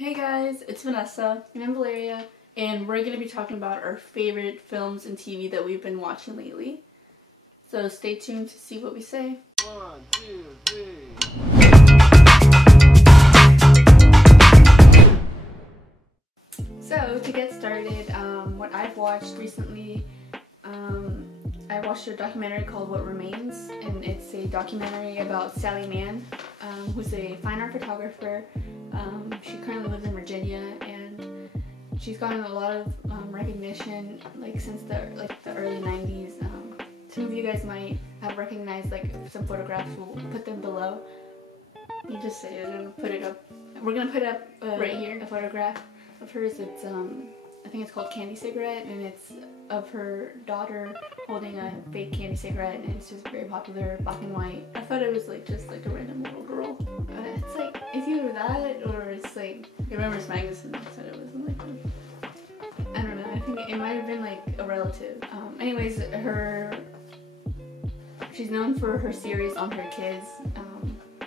Hey guys, it's Vanessa. And I'm Valeria. And we're going to be talking about our favorite films and TV that we've been watching lately. So stay tuned to see what we say. 1, 2, 3. So to get started, what I've watched recently, I watched a documentary called What Remains, and it's a documentary about Sally Mann, who's a fine art photographer. She currently lives in Virginia, and she's gotten a lot of recognition since the early 90s. Some of you guys might have recognized some photographs. We'll put them below. You just say it and put it up. We're gonna put up right here a photograph of hers. It's I think it's called Candy Cigarette, and it's of her daughter holding a fake candy cigarette, and it's just very popular, black and white. I thought it was just a random little girl. It's either that or it's I remember this magazine said it wasn't I don't know. I think it might have been a relative. Anyways, she's known for her series on her kids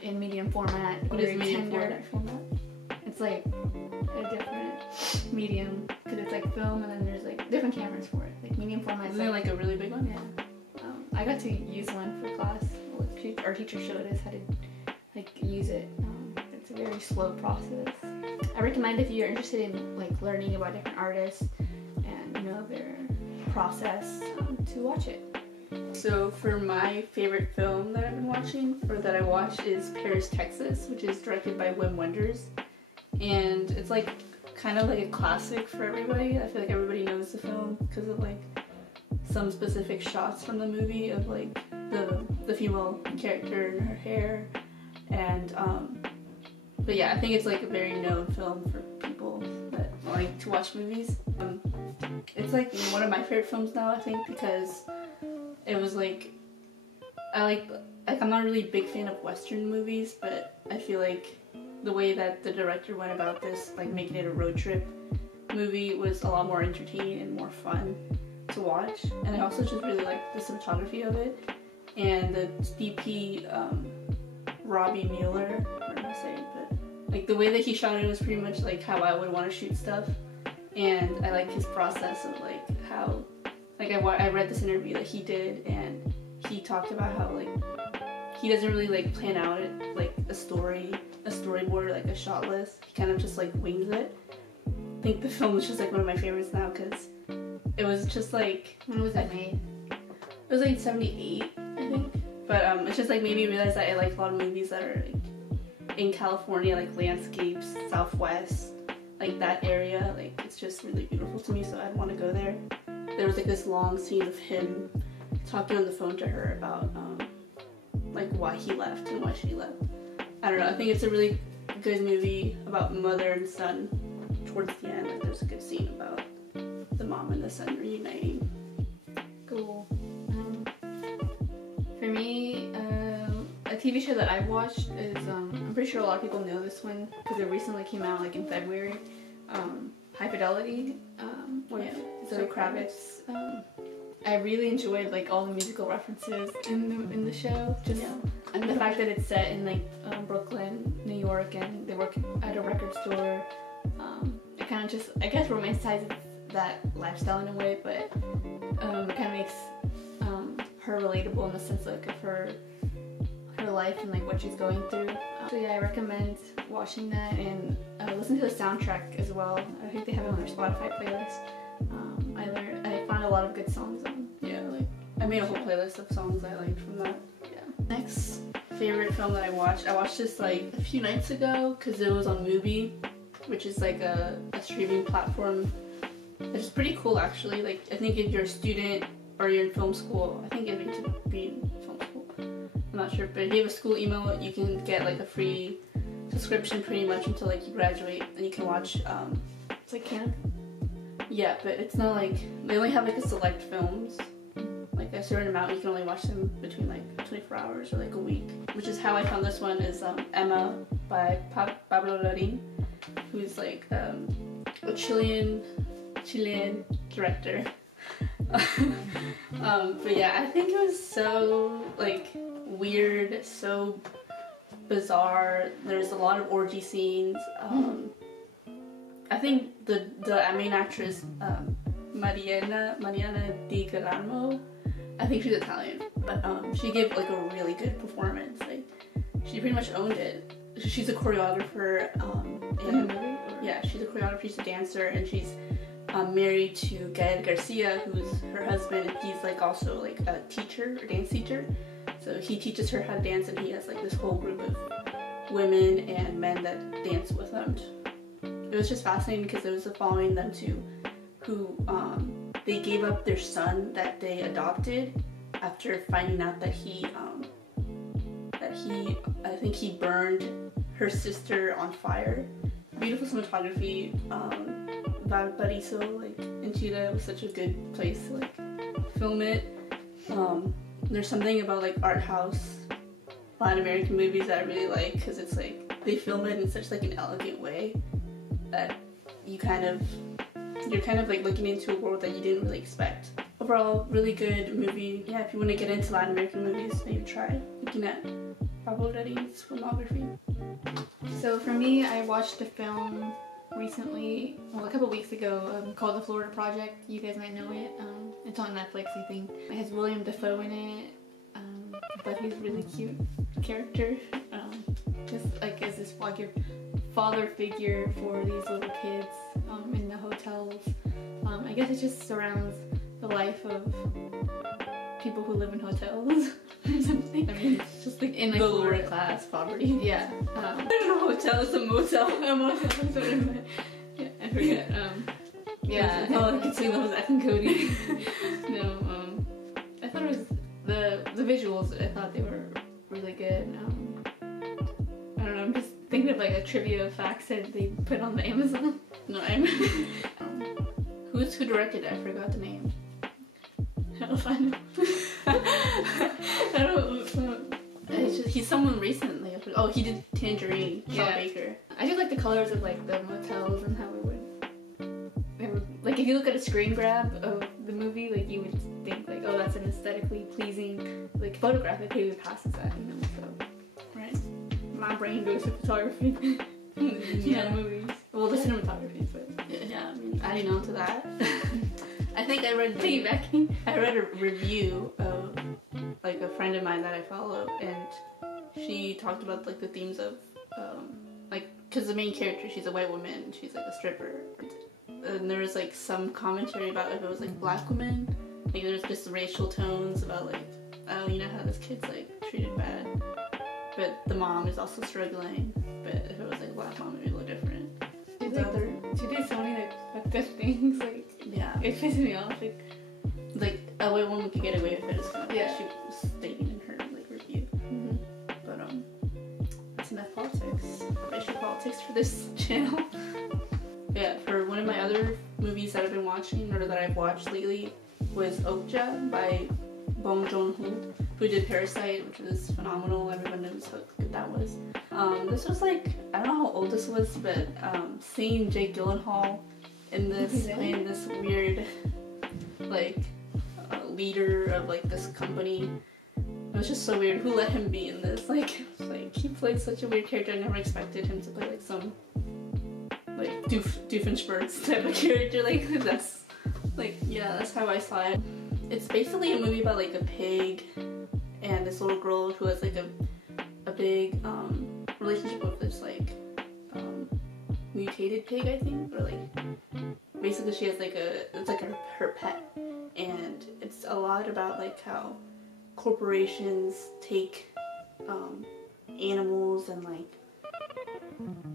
in medium format. What is medium format? It's a different medium because it's film, and then there's different cameras for it. Medium format. Isn't it a really big one? Yeah. I got to use one for class. Our teacher showed us how to use it. It's a very slow process. I recommend if you're interested in learning about different artists and their process to watch it. So for my favorite film that I've been watching, or that I watched, is Paris, Texas, which is directed by Wim Wenders. And it's kind of a classic for everybody. I feel like everybody knows the film because of some specific shots from the movie of the female character and her hair. And but yeah, I think it's a very known film for people that like to watch movies. It's one of my favorite films now, I think, because it was I'm not really a big fan of Western movies, but I feel the way that the director went about this, making it a road trip movie, was a lot more entertaining and more fun to watch. And I also just really liked the cinematography of it. And the DP, Robbie Mueller, what am I saying? But the way that he shot it was pretty much how I would want to shoot stuff. And I like his process of how, I read this interview that he did, and he talked about how he doesn't really plan out it a storyboard, a shot list. He kind of just wings it. I think the film is just one of my favorites now because it was just When was that made? It was 78, I think. But it's just made me realize that I like a lot of movies that are in California, landscapes, Southwest, that area. It's just really beautiful to me, so I'd want to go there. There was this long scene of him talking on the phone to her about why he left and why she left. I don't know, I think it's a really good movie about mother and son. Towards the end, there's a good scene about the mom and the son reuniting. Cool. For me, a TV show that I've watched is, I'm pretty sure a lot of people know this one because it recently came out in February. High Fidelity, with Zoe Kravitz. I really enjoyed all the musical references in the show. And the fact that it's set in Brooklyn, New York, and they work at a record store. It kind of just, I guess, romanticizes that lifestyle in a way, but it kind of makes her relatable in the sense of her life and what she's going through. So yeah, I recommend watching that and listen to the soundtrack as well. I think they have it on their Spotify playlist. I found a lot of good songs on. Yeah, I made a whole playlist of songs I liked from that. Yeah. Next favorite film that I watched this a few nights ago because it was on Mubi, which is a streaming platform. It's pretty cool actually. I think if you're a student or you're in film school, I think you need to be in film school. I'm not sure, but if you have a school email, you can get a free subscription pretty much until you graduate, and you can watch. It's camp. Yeah, but it's not they only have a select films, a certain amount. You can only watch them between 24 hours or a week. Which is how I found this one. Is Emma by Pablo Larraín, who's a Chilean director. But yeah, I think it was so weird, so bizarre. There's a lot of orgy scenes. I think the main actress, Mariana Di Gallardo, I think she's Italian, but she gave like a really good performance. Like she pretty much owned it. She's a choreographer. In the movie? Yeah, she's a choreographer. She's a dancer, and she's married to Gael Garcia, who's her husband, and he's like also like a teacher, or dance teacher. So he teaches her how to dance, and he has like this whole group of women and men that dance with them. It was just fascinating because it was following them to who they gave up their son that they adopted after finding out that he I think he burned her sister on fire. Beautiful cinematography. Valparaiso, like in Chile, was such a good place to like film it. There's something about like art house Latin American movies that I really like because it's like they film it in such like an elegant way that you're kind of like looking into a world that you didn't really expect. Overall, really good movie. Yeah, if you want to get into Latin American movies, maybe try looking at Pablo Larraín's filmography. So for me, I watched a film recently, well, a couple weeks ago, called The Florida Project. You guys might know it. It's on Netflix, I think. It has William Dafoe in it. But he's a really cute character. Just like as this like your father figure for these little kids in the hotels. I guess it just surrounds the life of people who live in hotels or something. I mean, it's just like in like lower class poverty. Yeah. I don't know, hotel is a motel. A motel, that's what I meant. Yeah, I forget. Yeah. Oh, I could say that was Zach and Cody. No, I thought it was the visuals. I thought they were really good. I don't know. I'm just thinking of like a trivia facts that they put on the Amazon. No, I'm. Who directed it? I forgot the name. I'll find out. I don't. It's just, he's someone recently. Oh, he did Tangerine. Sean Baker. I just like the colors of like the motels and how they would like if you look at a screen grab of the movie, like you would think like, oh, that's an aesthetically pleasing like photograph. It clearly passes that, you know. So right, my brain goes to photography. Yeah, movies. Well, the cinematography, but yeah. I mean, adding on to that, I think I read piggybacking. I read a review of like a friend of mine that I follow, and she talked about like the themes of like because the main character, she's a white woman, she's like a stripper, and there was like some commentary about if it was like black women, like there was just racial tones about like, oh, you know how this kid's like treated bad, but the mom is also struggling. But if it was like black mom, it'd be a little different. She did so many like good things. Like yeah, it pisses me off. Like a white woman could get away with it. Is kind of yeah. What she was stating in her like review. Mm-hmm. But that's enough politics. Racial politics for this channel. Yeah, for one of my other movies that I've been watching or that I've watched lately was Okja by Bong Joon-ho, who did Parasite, which was phenomenal. Everyone knows how good that was. This was like, I don't know how old this was, but seeing Jake Gyllenhaal in this, playing this weird, like, leader of like this company, it was just so weird. Who let him be in this? Like he played such a weird character. I never expected him to play like some like Doofenshmirtz type of character. Like that's like, yeah, that's how I saw it. It's basically a movie about like a pig and this little girl who has like a big relationship with this like mutated pig, I think, or like basically she has like it's like her pet, and it's a lot about like how corporations take animals and like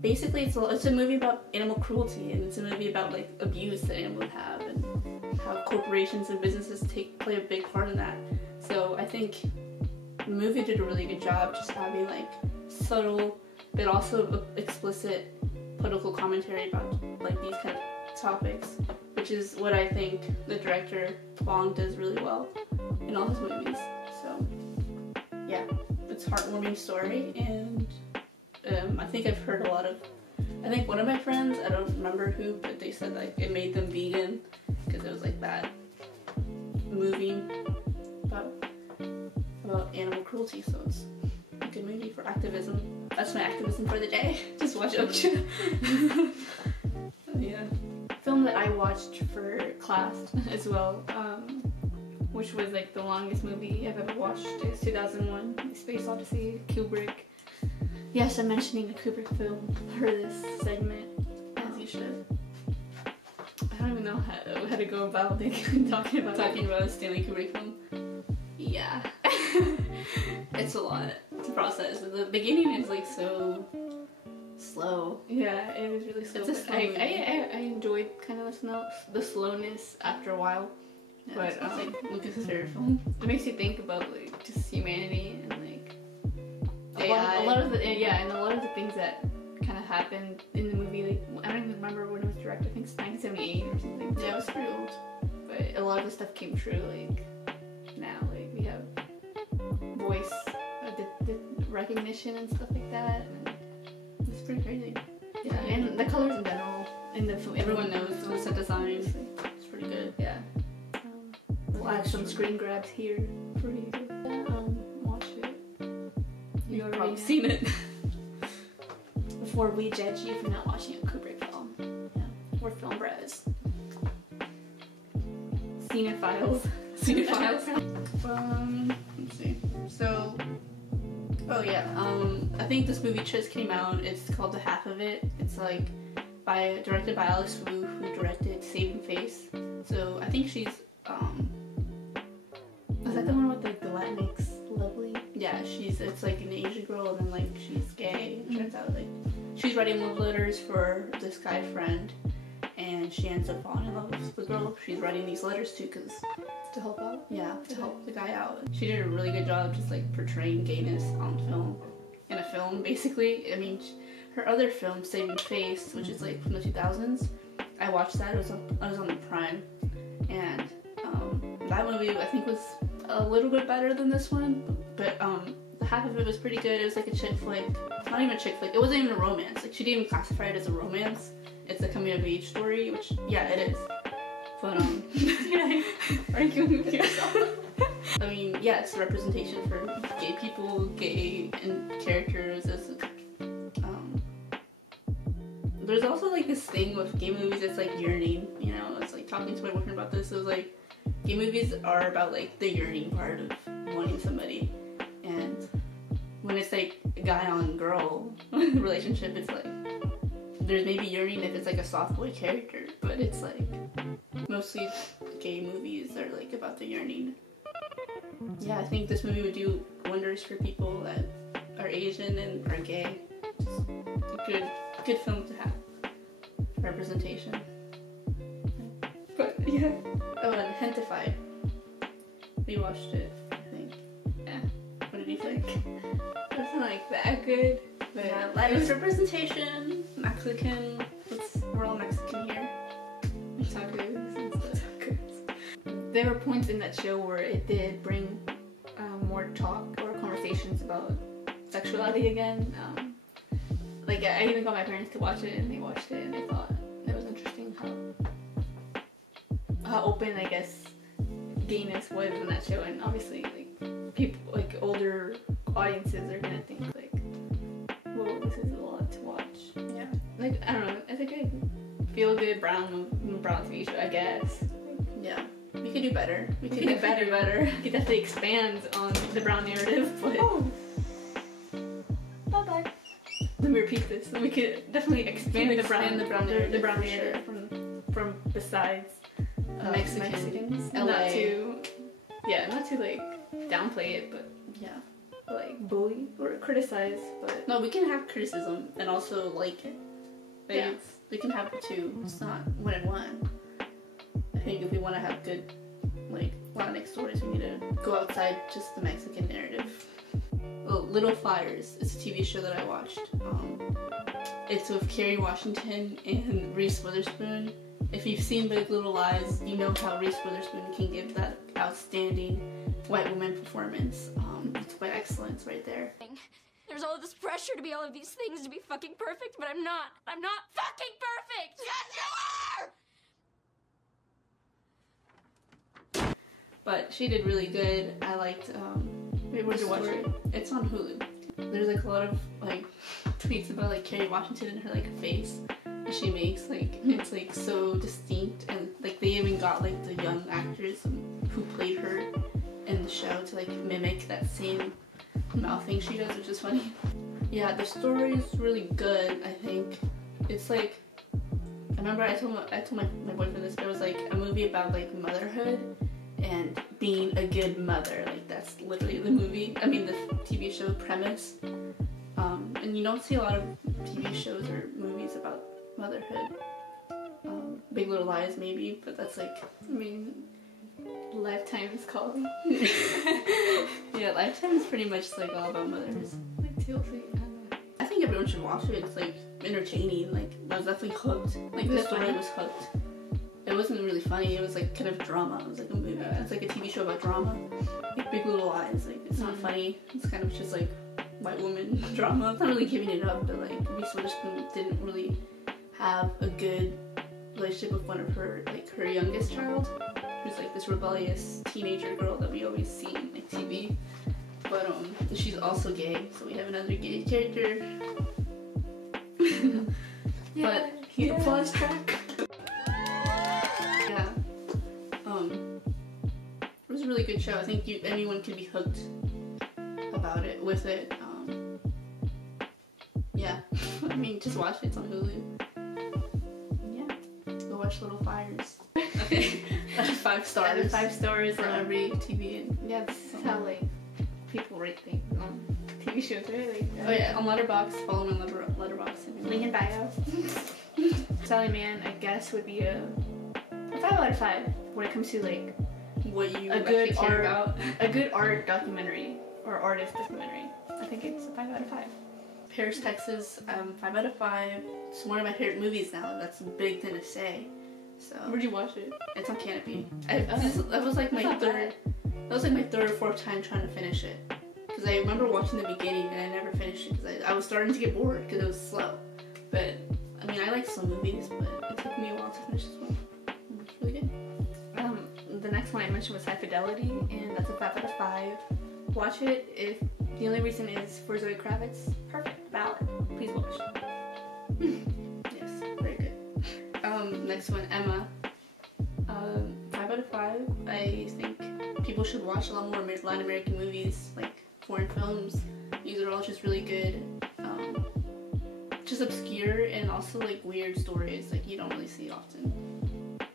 basically it's a movie about animal cruelty, and it's a movie about like abuse that animals have and how corporations and businesses play a big part in that. So I think the movie did a really good job just having like subtle but also explicit political commentary about like these kind of topics, which is what I think the director Bong does really well in all his movies. So yeah, it's a heartwarming story, and I think I've heard a lot of, I think one of my friends, I don't remember who, but they said like it made them vegan because it was like that movie about animal cruelty. So it's a good movie for activism. That's my activism for the day. Just watch Okja. Yeah. film that I watched for class as well, which was like the longest movie I've ever watched, is 2001: Space Odyssey, Kubrick. Yes, I'm mentioning a Kubrick film for this segment, as you should. I don't even know how to go about like, talking about a Stanley Kubrick film. Yeah. It's a lot to process. The beginning is like so slow. Yeah, it was really slow. It's a but slow I enjoyed kind of the slowness after a while. Yeah, But it's like Lucas's favorite film. it makes you think about like just humanity and like AI. a lot of the things that kind of happened in the movie. Like I don't even remember when it was directed. I think it's 1978 or something. Yeah, it was pretty old. But a lot of the stuff came true. Like now, like we have voice recognition and stuff like that. And It's pretty crazy. yeah, and the colors in general in the film. Everyone knows the set design. It's pretty good. Yeah. We'll add some screen grabs here for you to watch it. You've already probably know. seen it. Before we judge you for not watching a Kubrick film. Yeah. We're film bros. Cinephiles. Cinephiles. Let's see. So, oh yeah. I think this movie just came out. It's called The Half of It. It's like directed by Alice Wu, who directed Saving Face. So I think she's Is that the one with like the Latinx lovely? yeah, it's like an Asian girl and then like she's gay. It turns out like she's writing love letters for this guy friend, and she ends up falling in love with the girl she's writing these letters to because To help out? yeah, to help the guy out. She did a really good job just like portraying gayness on film, in a film basically. I mean, her other film, Saving Face, which is like from the 2000s, I watched that. I was on the Prime, and that movie I think was a little bit better than this one, but the half of it was pretty good. It was like a chick flick, not even a chick flick. It wasn't even a romance. Like she didn't even classify it as a romance. It's a coming of age story, which yeah, it is. But arguing with yourself. I mean, yeah, it's a representation for gay people, gay and characters. There's also like this thing with gay movies. It's like yearning. You know, it's like talking to my boyfriend about this. It was like gay movies are about like the yearning part of wanting somebody, and when it's like a guy on girl relationship, it's like there's maybe yearning if it's like a soft boy character, but it's like mostly gay movies are like about the yearning. Yeah, I think this movie would do wonders for people that are Asian and are gay. Just a good film to have. Representation. But yeah. Oh, and Hentified. We watched it, I think. Yeah. What did you think? It wasn't like that good. But Yeah, Latinx representation, Mexican. We're all Mexican here. tacos and stuff. There were points in that show where it did bring more talk or conversations about sexuality again. Like I even got my parents to watch it, and they watched it, and they thought it was interesting how open, I guess, gayness was in that show. And obviously, like people, like older audiences are gonna think like, "Whoa, this is a lot to watch." Yeah. Like I don't know, it's a good feel-good brown TV show, I guess. Yeah. We could do better. We could do better. We could definitely expand on the brown narrative, but bye-bye. Let me repeat this. We could definitely expand the brown narrative from besides Mexicans. LA. Not to like downplay it, but Yeah. like bully or criticize. But No, we can have criticism and also like it. Like, Yeah. we can have it too. It's not one and one. I think if we want to have good, like, Latinx stories, we need to go outside just the Mexican narrative. Well, Little Fires is a TV show that I watched. It's with Kerry Washington and Reese Witherspoon. If you've seen Big Little Lies, you know how Reese Witherspoon can give that outstanding white woman performance. It's quite excellent right there. There's all this pressure to be all of these things, to be fucking perfect, but I'm not. I'm not fucking perfect! Yes, you are! But she did really good. I liked where'd you watch it? It's on Hulu. There's like a lot of like tweets about like Kerry Washington and her like face. she makes. Like, it's like so distinct, and like they even got like the young actors who played her in the show to like mimic that same mouthing she does, which is funny. Yeah, the story is really good. I think it's like, I remember I told my boyfriend this, but it was like a movie about like motherhood and being a good mother. Like, that's literally the movie. I mean, the TV show premise. And you don't see a lot of TV shows or movies about motherhood. Big Little Lies maybe, but that's like, I mean, Lifetime is called. yeah, Lifetime is pretty much like all about mothers. Like TLC. I think everyone should watch it. It's like entertaining. Like, I was definitely hooked. Like, the story was hooked. It wasn't really funny. It was like kind of drama. It was like a movie. It's like a TV show about drama. Like Big Little Lies. Like, it's not funny. It's kind of just like white woman drama. I'm not really giving it up, but like Reese Witherspoon didn't really have a good relationship with one of her, like her youngest child, who's like this rebellious teenager girl that we always see in like TV. But she's also gay, so we have another gay character. But he applause track. Yeah. It was a really good show. I think anyone could be hooked about it with it. Yeah. I mean, just watch it. It's on Hulu. Yeah. Go watch Little Fires. Okay. 5 stars. 5 stars for every TV. And yeah, this is how like people rate things on TV shows, right? Like, oh yeah, on Letterboxd. Follow me on Letterboxd. Link in bio. Sally Man, I guess, would be a 5 out of 5 when it comes to like what you a good care about. A good art documentary or artist documentary. I think it's a 5 out of 5. Paris, Texas, 5 out of 5. It's one of my favorite movies now. That's a big thing to say. So where'd you watch it? It's on Canopy. That was like my third. That was like my 3rd or 4th time trying to finish it. Because I remember watching the beginning and I never finished it because I was starting to get bored because it was slow. But I mean, I like slow movies, but it took me a while to finish this one. It's really good. The next one I mentioned was High Fidelity, and that's a 5 out of 5. Watch it. If the only reason is for Zoe Kravitz, perfect, valid. Please watch. Yes, very good. Next one, Emma. 5 out of 5. I think people should watch a lot more Latin American movies, like foreign films. These are all just really good. Just obscure and also like weird stories like you don't really see often.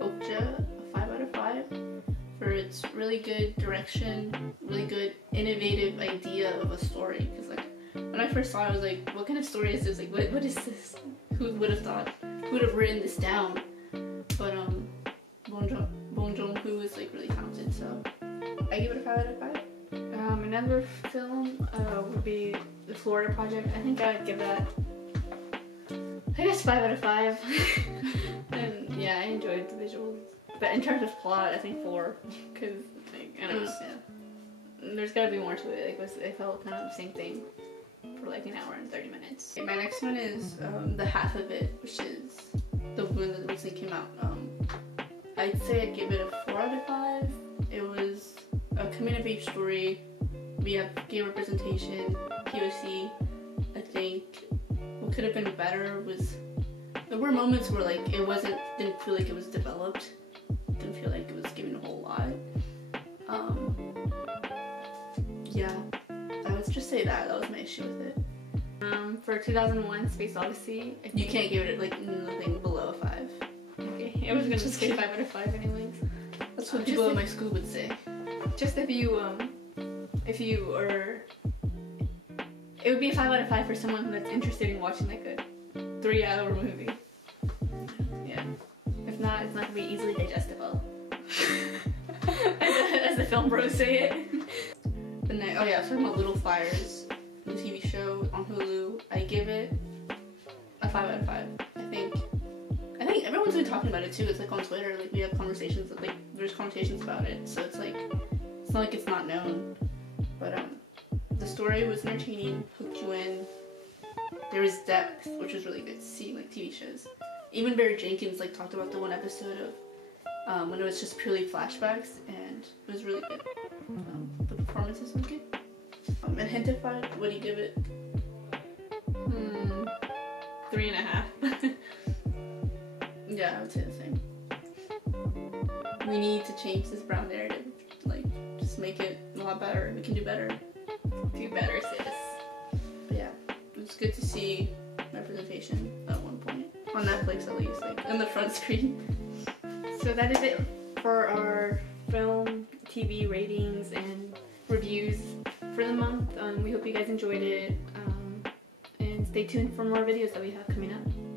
Okja, a 5 out of 5 for its really good direction, really good innovative idea of a story. Because like when I first saw it, I was like, what kind of story is this? Like, what is this? Who would have thought? Who would have written this down? But Bong Joon-ho is like really talented, so I give it a 5 out of 5. Another film would be The Florida Project. I think I would give that, I guess, 5 out of 5. And yeah, I enjoyed the visuals. But in terms of plot, I think 4. Because, like, I don't know. Yeah. There's gotta be more to it. Like, it felt kind of the same thing for like an hour and 30 minutes. Okay, my next one is The Half of It, which is the one that recently came out. I'd say I'd give it a 4 out of 5. It was a coming-of-age story. We have gay representation, POC. I think what could have been better was there were moments where like didn't feel like it was developed. Didn't feel like it was given a whole lot. Yeah, I would just say that was my issue with it. For 2001 Space Odyssey, You can't give it like nothing below a 5. Okay, I was gonna just say 5 out of 5 anyways. That's what people at my school would say. Just if you are, it would be a 5 out of 5 for someone that's interested in watching like a 3-hour movie. Yeah. If not, it's not gonna be easily digestible. as the film bros say it. Oh yeah, I was talking about Little Fires, the TV show on Hulu. I give it a 5 out of 5. I think everyone's been talking about it too. It's like on Twitter, like we have conversations, like there's conversations about it. So it's like, it's not like it's not known. But the story was entertaining, hooked you in. There was depth, which was really good to see, like TV shows. Even Barry Jenkins like talked about the one episode of when it was just purely flashbacks, and it was really good. The performances were good. And Hintified, what do you give it? 3.5. Yeah, I would say the same. We need to change this brown narrative. Like, just make it a lot better. We can do better. Do better, sis. But yeah, it's good to see representation at one point. On Netflix, at least, like, on the front screen. So that is it for our film, TV ratings, and reviews for the month. We hope you guys enjoyed it. And stay tuned for more videos that we have coming up.